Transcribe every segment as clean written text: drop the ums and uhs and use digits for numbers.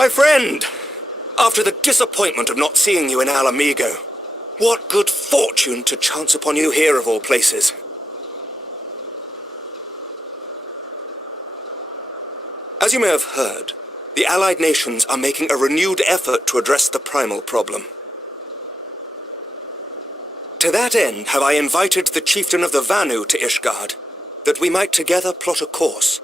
My friend! After the disappointment of not seeing you in Alamigo, what good fortune to chance upon you here of all places. As you may have heard, the Allied nations are making a renewed effort to address the primal problem. To that end, have I invited the chieftain of the Vanu to Ishgard, that we might together plot a course.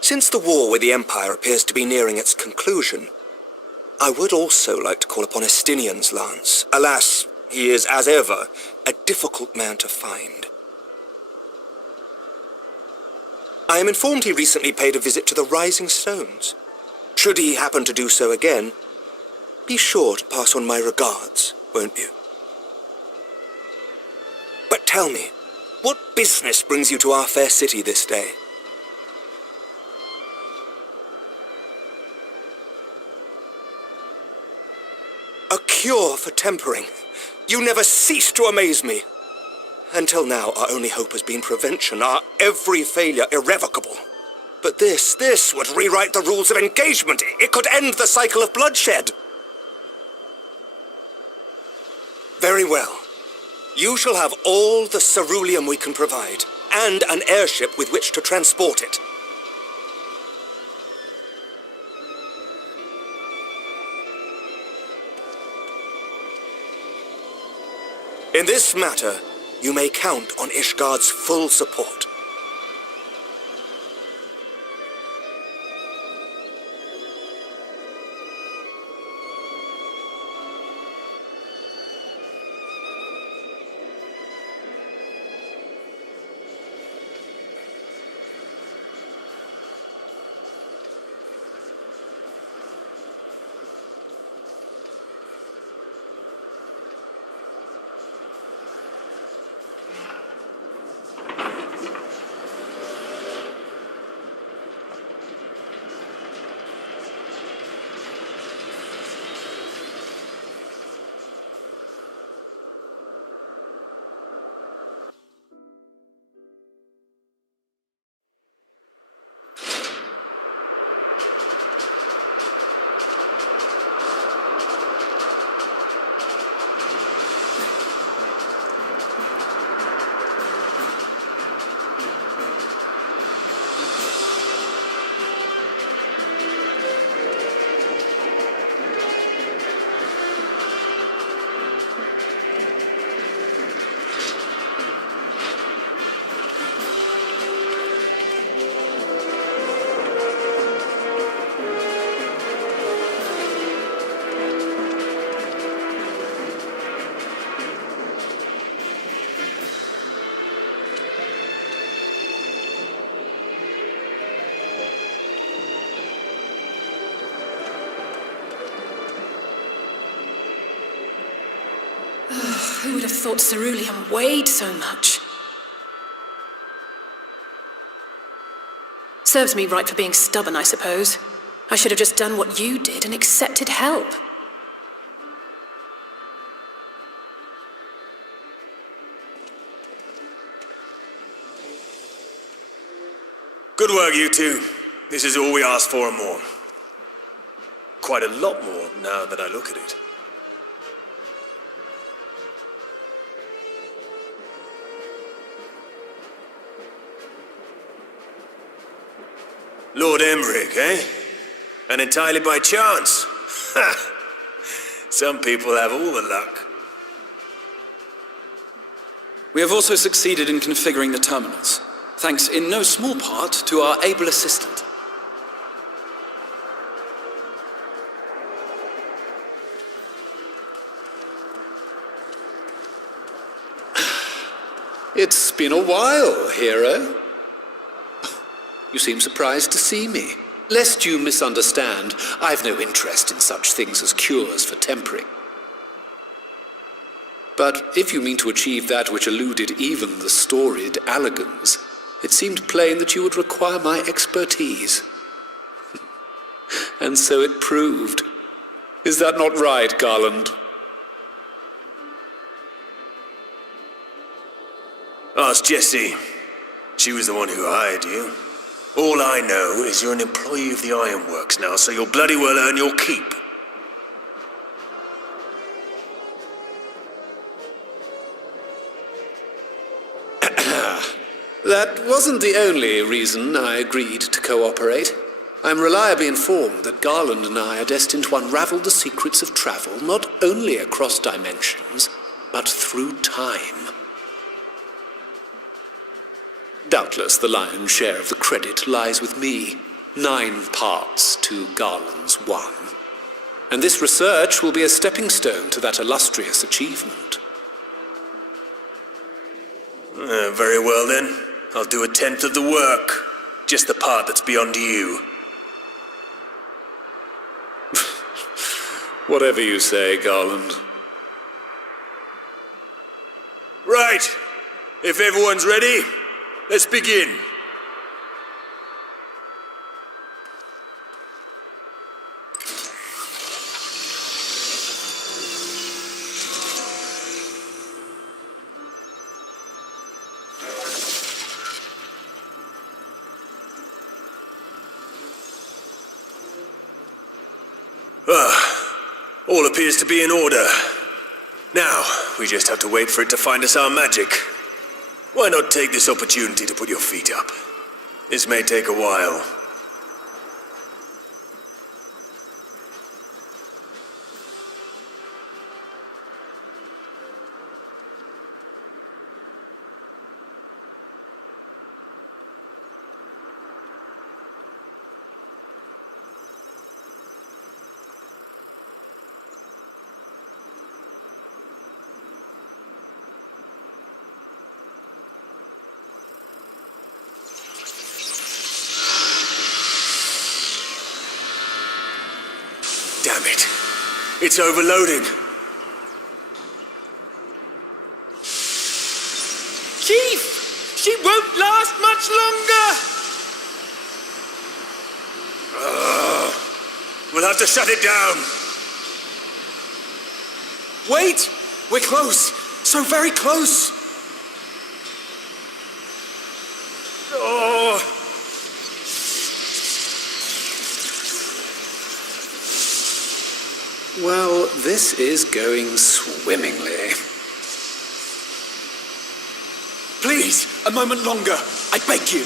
Since the war with the Empire appears to be nearing its conclusion, I would also like to call upon Estinian's lance. Alas, he is, as ever, a difficult man to find. I am informed he recently paid a visit to the Rising Stones. Should he happen to do so again, be sure to pass on my regards, won't you? But tell me, what business brings you to our fair city this day? A cure for tempering. You never cease to amaze me. Until now, our only hope has been prevention, our every failure irrevocable. But this would rewrite the rules of engagement. It could end the cycle of bloodshed. Very well. You shall have all the ceruleum we can provide, and an airship with which to transport it. In this matter, you may count on Ishgard's full support. Who would have thought ceruleum weighed so much? Serves me right for being stubborn, I suppose. I should have just done what you did and accepted help. Good work, you two. This is all we asked for and more. Quite a lot more, now that I look at it. Lord Emmerich, eh? And entirely by chance. Ha! Some people have all the luck. We have also succeeded in configuring the terminals, thanks in no small part to our able assistant. It's been a while, hero. You seem surprised to see me. Lest you misunderstand, I've no interest in such things as cures for tempering. But if you mean to achieve that which eluded even the storied Allagans, it seemed plain that you would require my expertise. And so it proved. Is that not right, Garland? Ask Jesse. She was the one who hired you. All I know is you're an employee of the Ironworks now, so you'll bloody well earn your keep. That wasn't the only reason I agreed to cooperate. I'm reliably informed that Garland and I are destined to unravel the secrets of travel, not only across dimensions, but through time. Doubtless the lion's share of the credit lies with me. 9 parts to Garland's 1. And this research will be a stepping stone to that illustrious achievement. Very well then. I'll do 1/10 of the work. Just the part that's beyond you. Whatever you say, Garland. Right. If everyone's ready, let's begin. All appears to be in order. Now, we just have to wait for it to find us our magic. Why not take this opportunity to put your feet up? This may take a while. Damn it. It's overloading. Chief! She won't last much longer! We'll have to shut it down. Wait! We're close! So very close! Oh. Well, this is going swimmingly. Please, a moment longer. I beg you.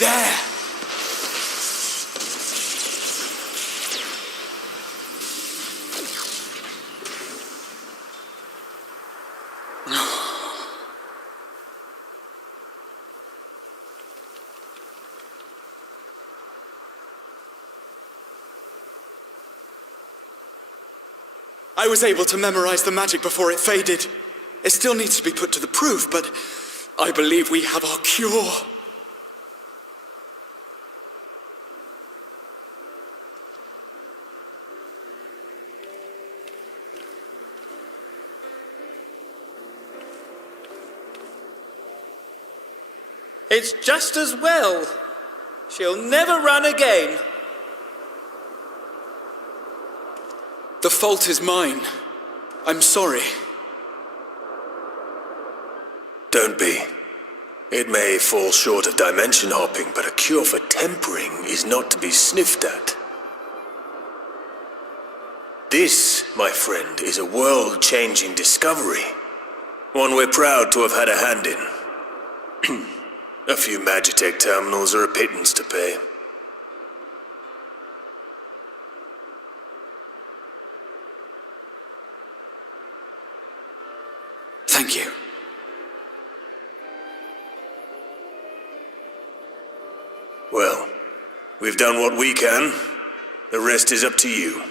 There! I was able to memorize the magic before it faded. It still needs to be put to the proof, but I believe we have our cure. It's just as well. She'll never run again. The fault is mine. I'm sorry. Don't be. It may fall short of dimension hopping, but a cure for tempering is not to be sniffed at. This, my friend, is a world-changing discovery. One we're proud to have had a hand in. A few Magitech terminals are a pittance to pay. Thank you. Well, we've done what we can. The rest is up to you.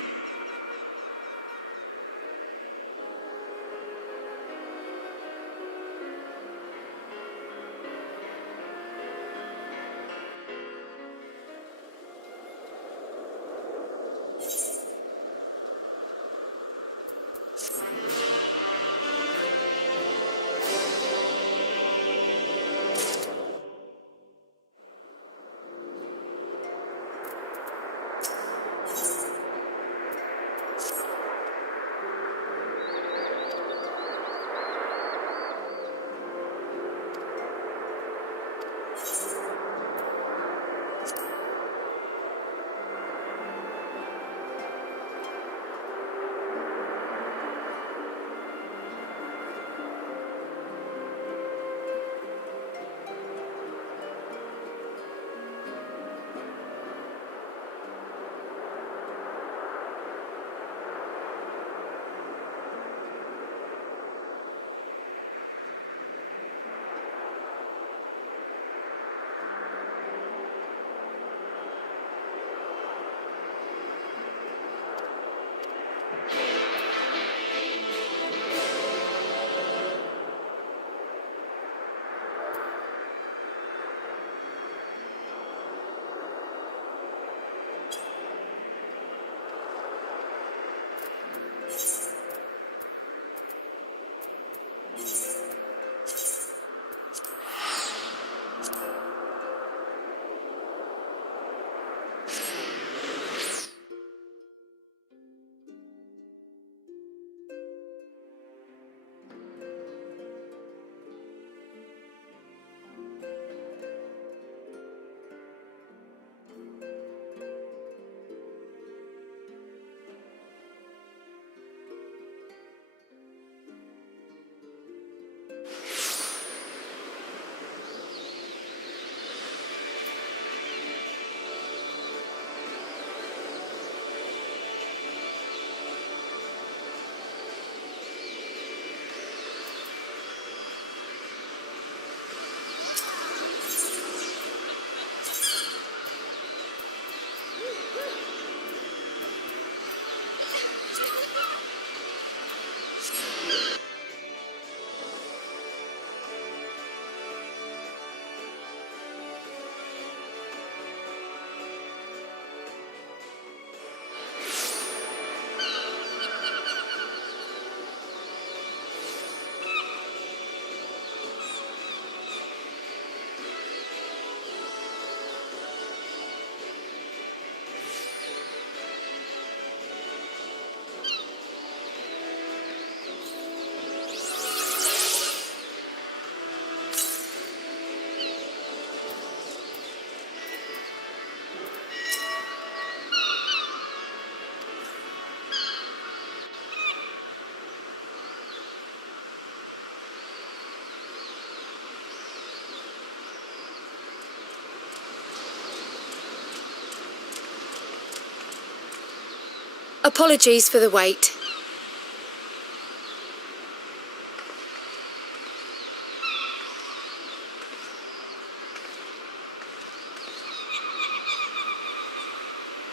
Apologies for the wait.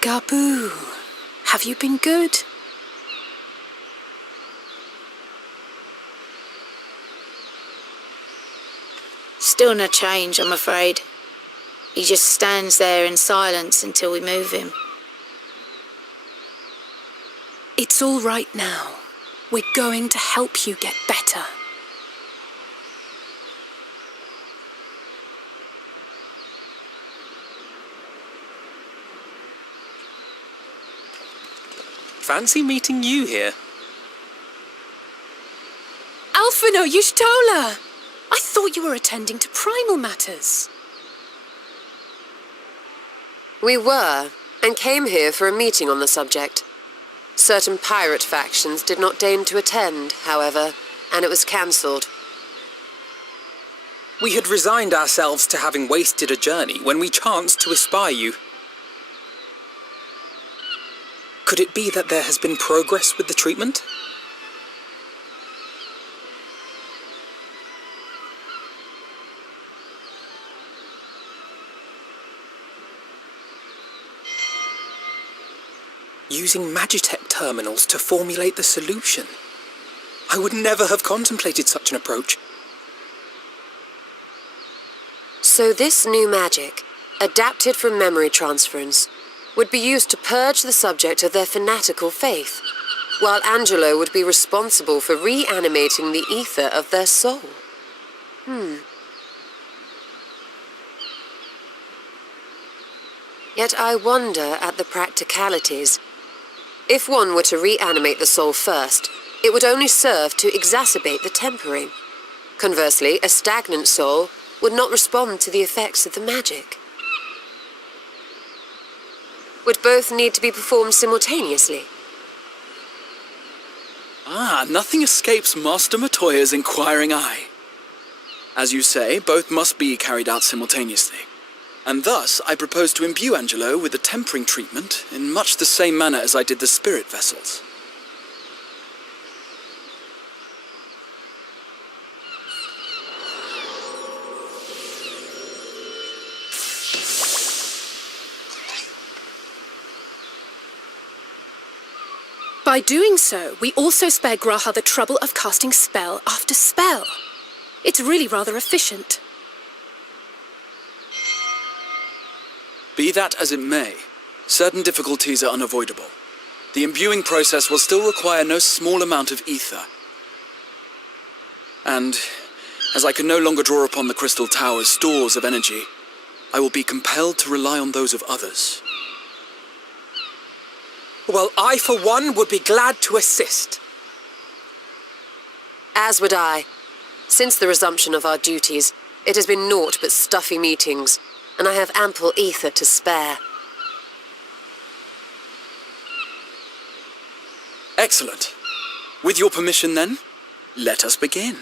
Gabu, have you been good? Still no change, I'm afraid. He just stands there in silence until we move him. It's all right now. We're going to help you get better. Fancy meeting you here. Alphino Yushtola! I thought you were attending to primal matters. We were, and came here for a meeting on the subject. Certain pirate factions did not deign to attend, however, and it was cancelled. We had resigned ourselves to having wasted a journey when we chanced to espy you. Could it be that there has been progress with the treatment? Using Magitech terminals to formulate the solution. I would never have contemplated such an approach. So this new magic, adapted from memory transference, would be used to purge the subject of their fanatical faith, while Angelo would be responsible for reanimating the ether of their soul. Yet I wonder at the practicalities. If one were to reanimate the soul first, it would only serve to exacerbate the tempering. Conversely, a stagnant soul would not respond to the effects of the magic. Would both need to be performed simultaneously? Nothing escapes Master Matoya's inquiring eye. As you say, both must be carried out simultaneously. And thus, I propose to imbue Angelo with the tempering treatment in much the same manner as I did the spirit vessels. By doing so, we also spare Graha the trouble of casting spell after spell. It's really rather efficient. Be that as it may, certain difficulties are unavoidable. The imbuing process will still require no small amount of ether. And, as I can no longer draw upon the Crystal Tower's stores of energy, I will be compelled to rely on those of others. Well, I, for one, would be glad to assist. As would I. Since the resumption of our duties, it has been naught but stuffy meetings, and I have ample ether to spare. Excellent. With your permission, then, let us begin.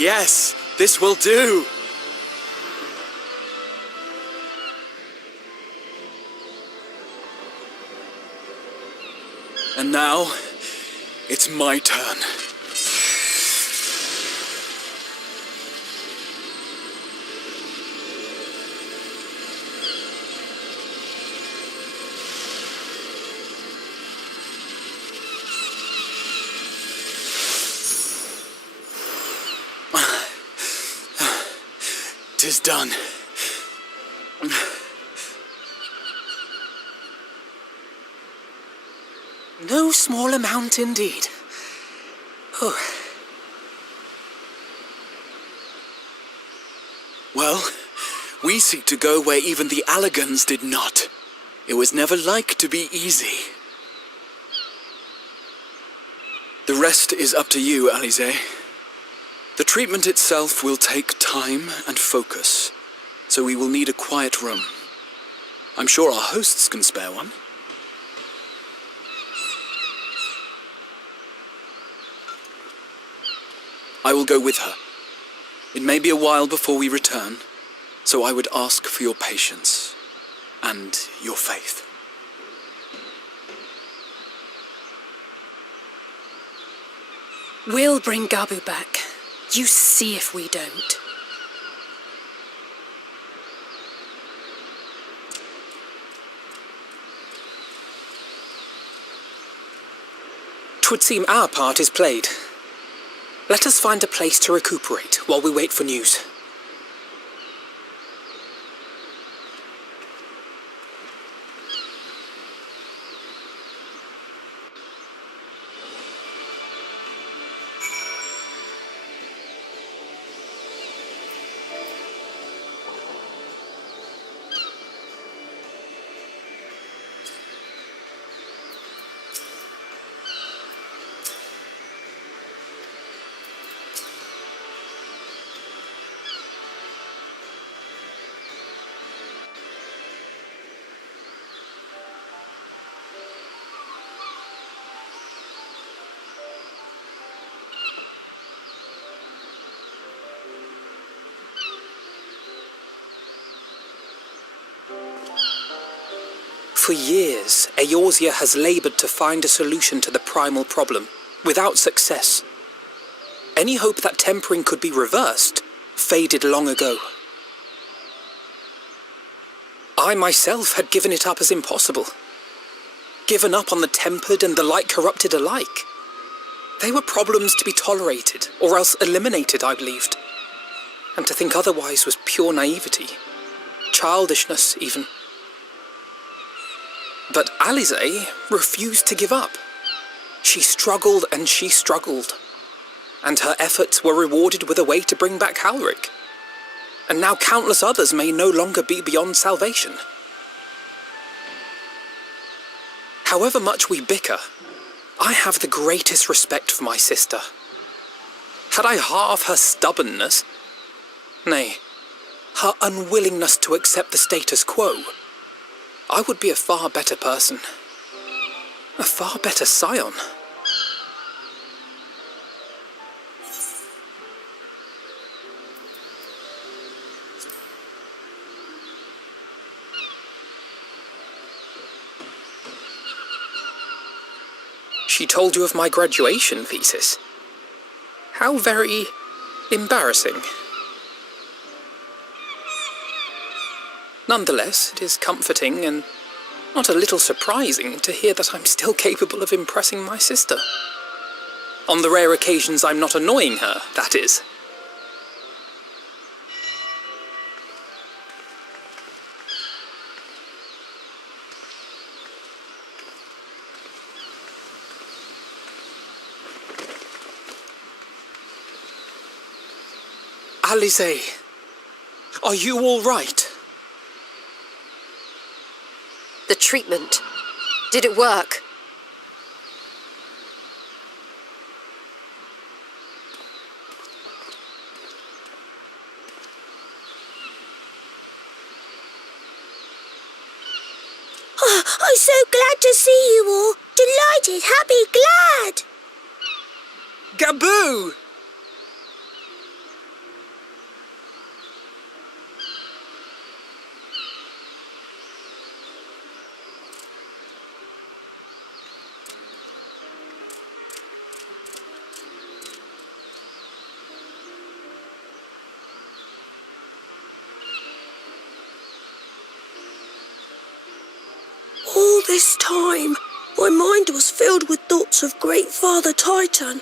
Yes, this will do. And now, it's my turn. Tis done. No small amount indeed. Oh. Well, we seek to go where even the Allegans did not. It was never like to be easy. The rest is up to you, Alize. The treatment itself will take time and focus, so we will need a quiet room. I'm sure our hosts can spare one. I will go with her. It may be a while before we return, so I would ask for your patience and your faith. We'll bring Gabu back. You see if we don't. Twould seem our part is played. Let us find a place to recuperate while we wait for news. For years, Eorzea has laboured to find a solution to the primal problem, without success. Any hope that tempering could be reversed faded long ago. I myself had given it up as impossible. Given up on the tempered and the light-corrupted alike. They were problems to be tolerated, or else eliminated, I believed. And to think otherwise was pure naivety. Childishness, even. But Alisaie refused to give up. She struggled and she struggled. And her efforts were rewarded with a way to bring back Halric. And now countless others may no longer be beyond salvation. However much we bicker, I have the greatest respect for my sister. Had I half her stubbornness, nay, her unwillingness to accept the status quo, I would be a far better person. A far better scion. She told you of my graduation thesis. How very embarrassing. Nonetheless, it is comforting and not a little surprising to hear that I'm still capable of impressing my sister. On the rare occasions I'm not annoying her, that is. Alisaie, are you all right? The treatment. Did it work? Oh, I'm so glad to see you all. Delighted, happy, glad. Gabu! All this time, my mind was filled with thoughts of Great Father Titan.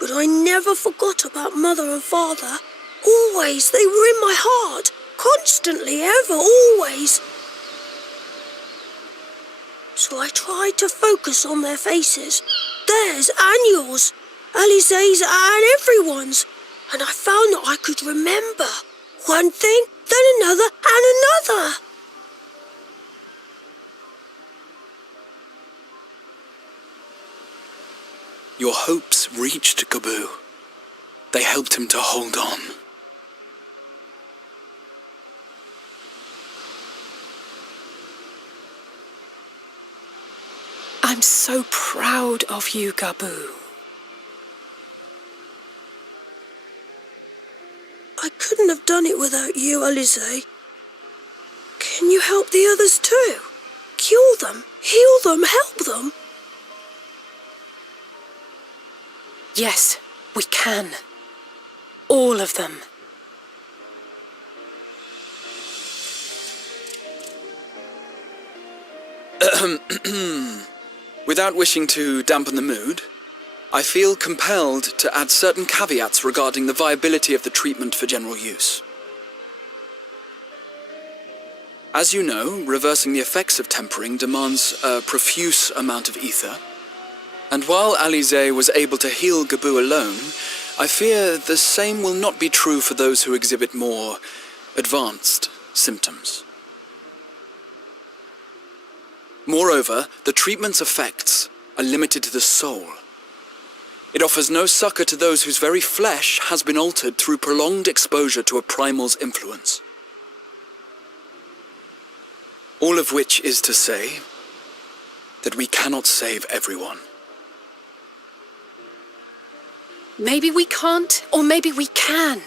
But I never forgot about Mother and Father. Always, they were in my heart. Constantly, ever, always. So I tried to focus on their faces. Theirs and yours. Alisaie's and everyone's. And I found that I could remember. One thing, then another, and another. Your hopes reached Gabu. They helped him to hold on. I'm so proud of you, Gabu. I couldn't have done it without you, Alize. Can you help the others too? Cure them, heal them, help them? Yes, we can. All of them. Without wishing to dampen the mood, I feel compelled to add certain caveats regarding the viability of the treatment for general use. As you know, reversing the effects of tempering demands a profuse amount of ether. And while Alize was able to heal Gabu alone, I fear the same will not be true for those who exhibit more advanced symptoms. Moreover, the treatment's effects are limited to the soul. It offers no succor to those whose very flesh has been altered through prolonged exposure to a primal's influence. All of which is to say that we cannot save everyone. Maybe we can't, or maybe we can.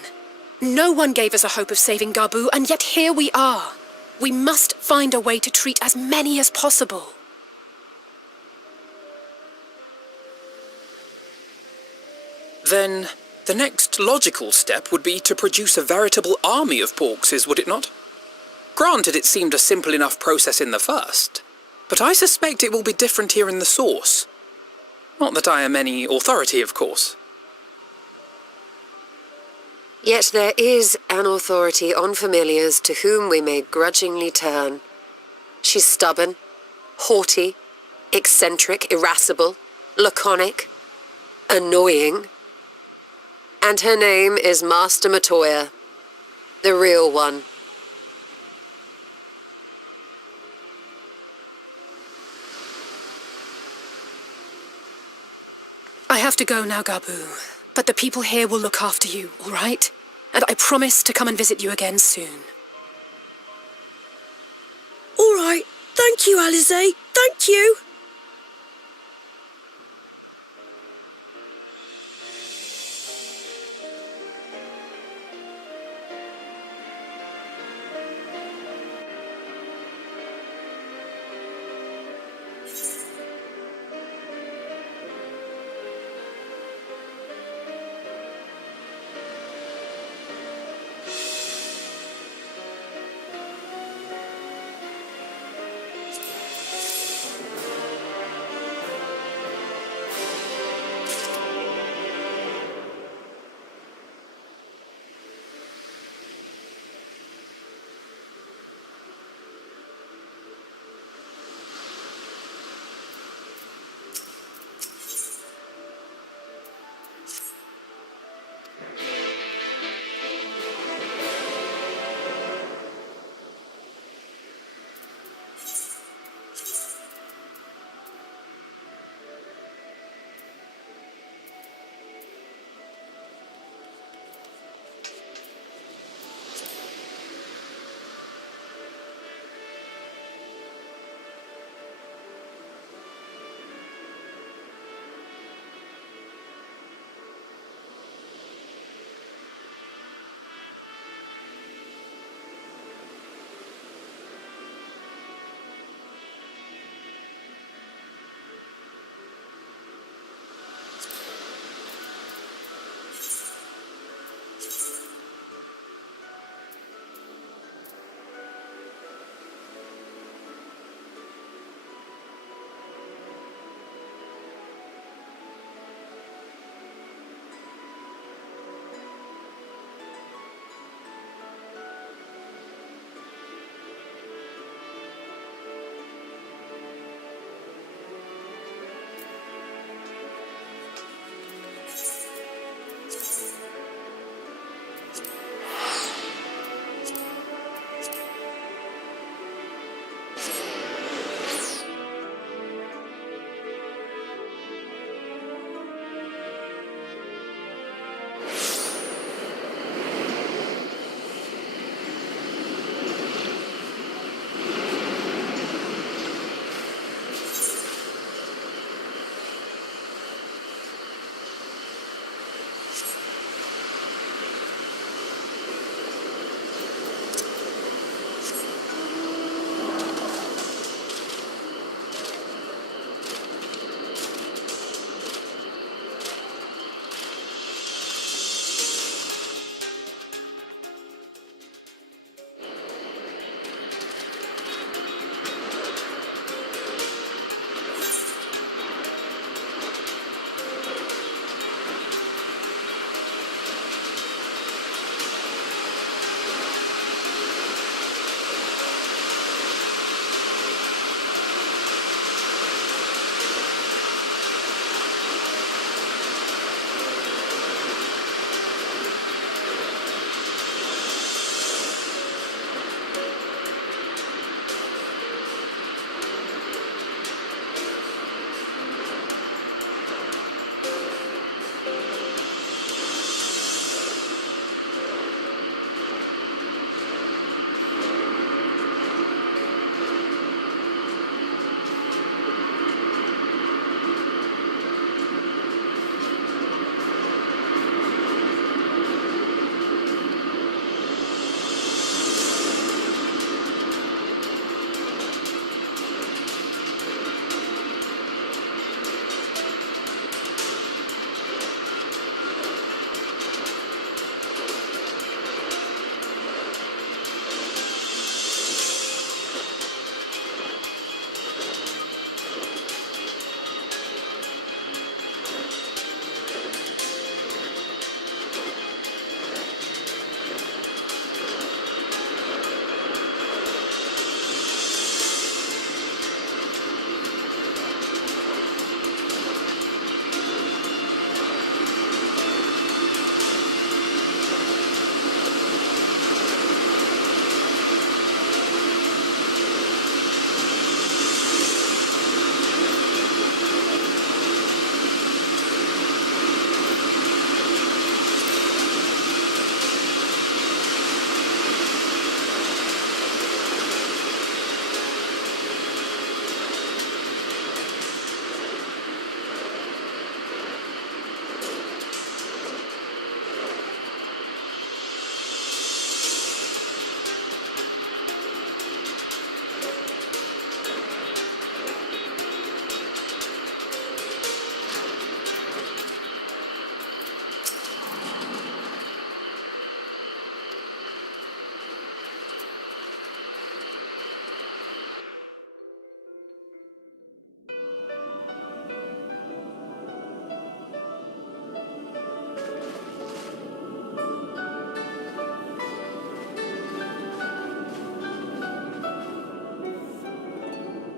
No one gave us a hope of saving Gabu, and yet here we are. We must find a way to treat as many as possible. Then the next logical step would be to produce a veritable army of Porkses, would it not? Granted, it seemed a simple enough process in the first, but I suspect it will be different here in the source. Not that I am any authority, of course. Yet there is an authority on familiars to whom we may grudgingly turn. She's stubborn, haughty, eccentric, irascible, laconic, annoying. And her name is Master Matoya, the real one. I have to go now, Gabu, but the people here will look after you, all right? And I promise to come and visit you again soon. All right. Thank you, Alize. Thank you.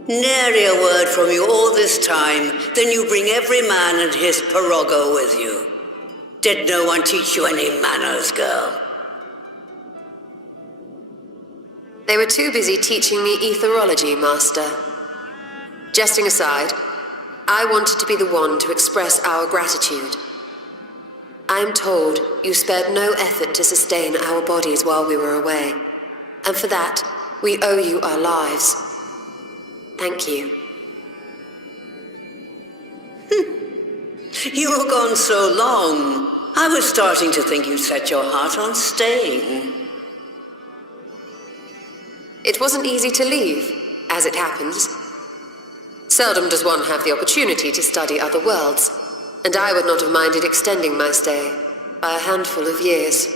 Nary a word from you all this time, then you bring every man and his pirogo with you. Did no one teach you any manners, girl? They were too busy teaching me etherology, Master. Jesting aside, I wanted to be the one to express our gratitude. I am told you spared no effort to sustain our bodies while we were away, and for that, we owe you our lives. Thank you. You were gone so long, I was starting to think you'd set your heart on staying. It wasn't easy to leave, as it happens. Seldom does one have the opportunity to study other worlds, and I would not have minded extending my stay by a handful of years.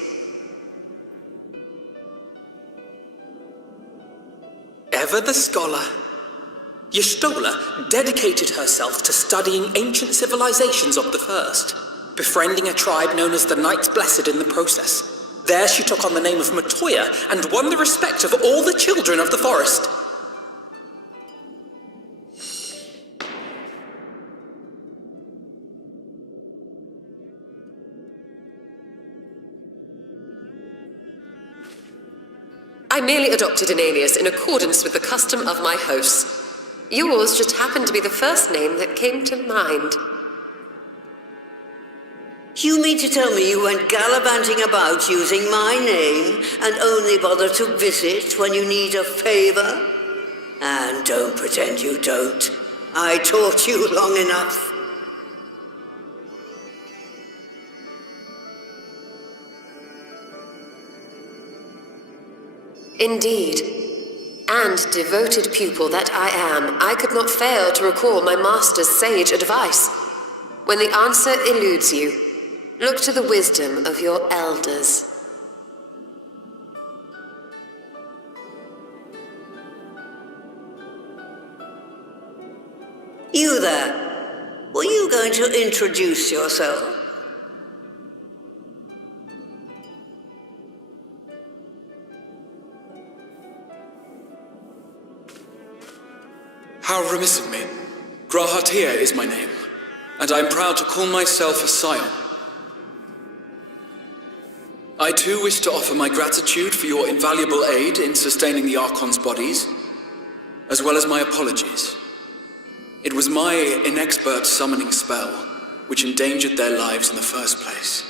Ever the scholar. Y'shtola dedicated herself to studying ancient civilizations of the first, befriending a tribe known as the Knights Blessed in the process. There she took on the name of Matoya and won the respect of all the children of the forest. I merely adopted an alias in accordance with the custom of my hosts. Yours just happened to be the first name that came to mind. You mean to tell me you went gallivanting about using my name and only bother to visit when you need a favor? And don't pretend you don't. I taught you long enough. Indeed. And devoted pupil that I am, I could not fail to recall my master's sage advice. When the answer eludes you, look to the wisdom of your elders. You there. Were you going to introduce yourself? How remiss of me. Grahatia is my name, and I am proud to call myself a scion. I too wish to offer my gratitude for your invaluable aid in sustaining the Archon's bodies, as well as my apologies. It was my inexpert summoning spell which endangered their lives in the first place.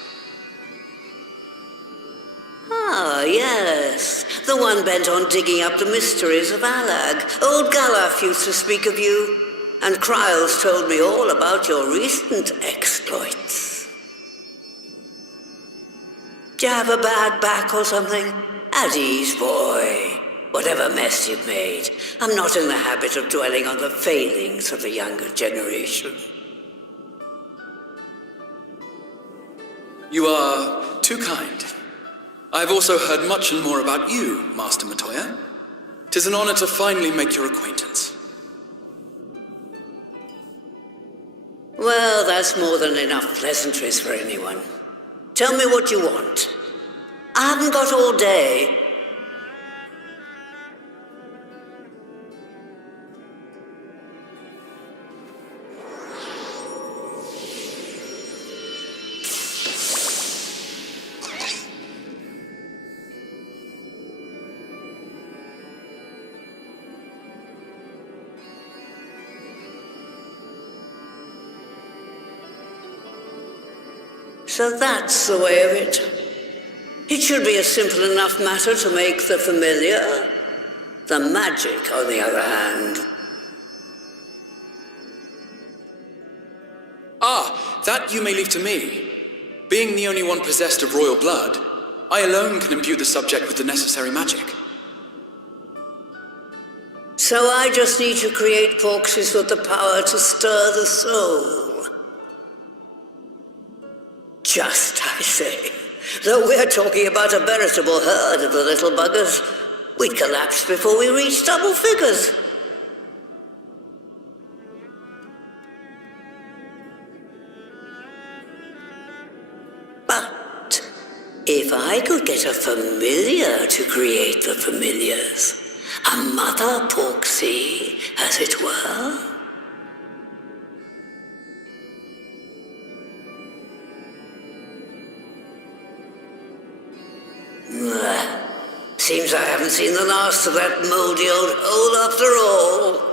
Ah, yes. The one bent on digging up the mysteries of Alag. Old Galaf used to speak of you, and Kryles told me all about your recent exploits. Do you have a bad back or something? At ease, boy. Whatever mess you've made, I'm not in the habit of dwelling on the failings of the younger generation. You are too kind. I've also heard much and more about you, Master Matoya. 'Tis an honor to finally make your acquaintance. Well, that's more than enough pleasantries for anyone. Tell me what you want. I haven't got all day. So that's the way of it. It should be a simple enough matter to make the familiar. The magic, on the other hand. Ah, that you may leave to me. Being the only one possessed of royal blood, I alone can imbue the subject with the necessary magic. So I just need to create porxes with the power to stir the soul. Just, I say. Though we're talking about a veritable herd of the little buggers, we'd collapse before we reached double figures. But if I could get a familiar to create the familiars, A mother Porksy, as it were. Seems I haven't seen the last of that mouldy old hole after all.